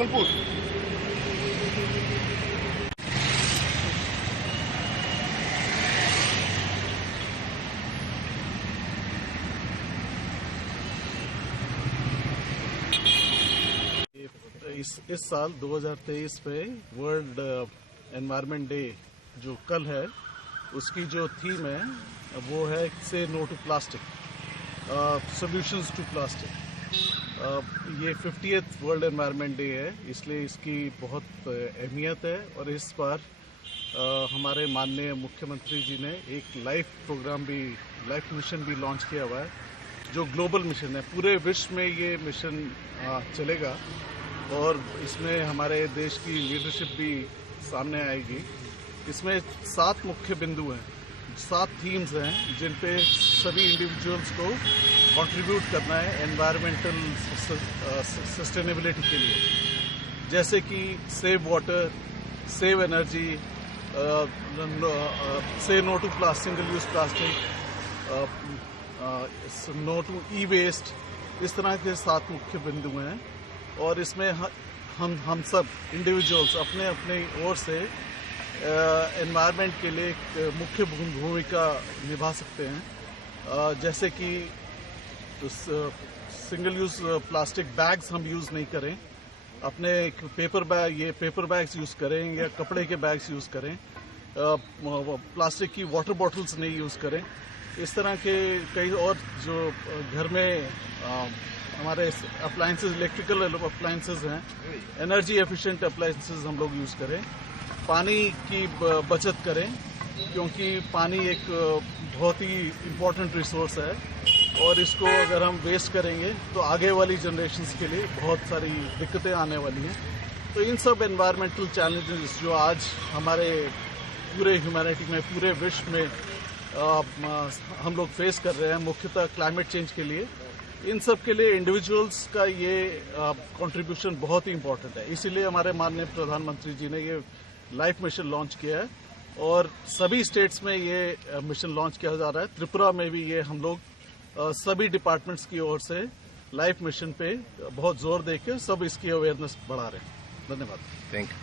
भागलपुर। इस साल 2023 पे वर्ल्ड एनवायरनमेंट डे जो कल है, उसकी जो थीम है वो है say no to plastic, solutions to plastic. ये 50th वर्ल्ड एनवायरनमेंट डे है, इसलिए इसकी बहुत अहमियत है। और इस बार हमारे माननीय मुख्यमंत्री जी ने एक लाइफ मिशन भी लॉन्च किया हुआ है, जो ग्लोबल मिशन है। पूरे विश्व में ये मिशन चलेगा और इसमें हमारे देश की लीडरशिप भी सामने आएगी। इसमें 7 मुख्य बिंदु हैं, 7 थीम्स हैं, जिन पे सभी इंडिविजुअल्स को कंट्रीब्यूट करना है एनवायरमेंटल सस्टेनेबिलिटी के लिए, जैसे कि save water, save energy, say no to single use plastic, no to e waste. इस तरह के 7 मुख्य बिंदु हैं और इसमें हम सब इंडिविजुअल्स अपने अपने ओर से एनवायरनमेंट के लिए एक मुख्य भूमिका निभा सकते हैं। जैसे कि सिंगल यूज प्लास्टिक बैग्स हम यूज नहीं करें, अपने पेपर बैग्स यूज करें या कपड़े के बैग्स यूज करें, प्लास्टिक की वाटर बॉटल्स नहीं यूज करें। इस तरह के कई और जो घर में हमारे अप्लायंसेस, इलेक्ट्रिकल अप्लायंसेस हैं, एनर्जी एफिशिएंट अप्लायंसेस हम लोग यूज करें। पानी की बचत करें, क्योंकि पानी एक बहुत ही इम्पोर्टेंट रिसोर्स है और इसको अगर हम वेस्ट करेंगे तो आगे वाली जनरेशन्स के लिए बहुत सारी दिक्कतें आने वाली हैं। तो इन सब एनवायरमेंटल चैलेंजेस जो आज हमारे पूरे ह्यूमैनिटी में, पूरे विश्व में हम लोग फेस कर रहे हैं, मुख्यतः क्लाइमेट चेंज के लिए, इन सब के लिए इंडिविजुअल्स का ये कंट्रीब्यूशन बहुत ही इम्पोर्टेंट है। इसीलिए हमारे माननीय प्रधानमंत्री जी ने ये लाइफ मिशन लॉन्च किया है और सभी स्टेट्स में ये मिशन लॉन्च किया जा रहा है। त्रिपुरा में भी ये हम लोग सभी डिपार्टमेंट्स की ओर से लाइफ मिशन पे बहुत जोर देकर सब इसकी अवेयरनेस बढ़ा रहे हैं। धन्यवाद। Thank you.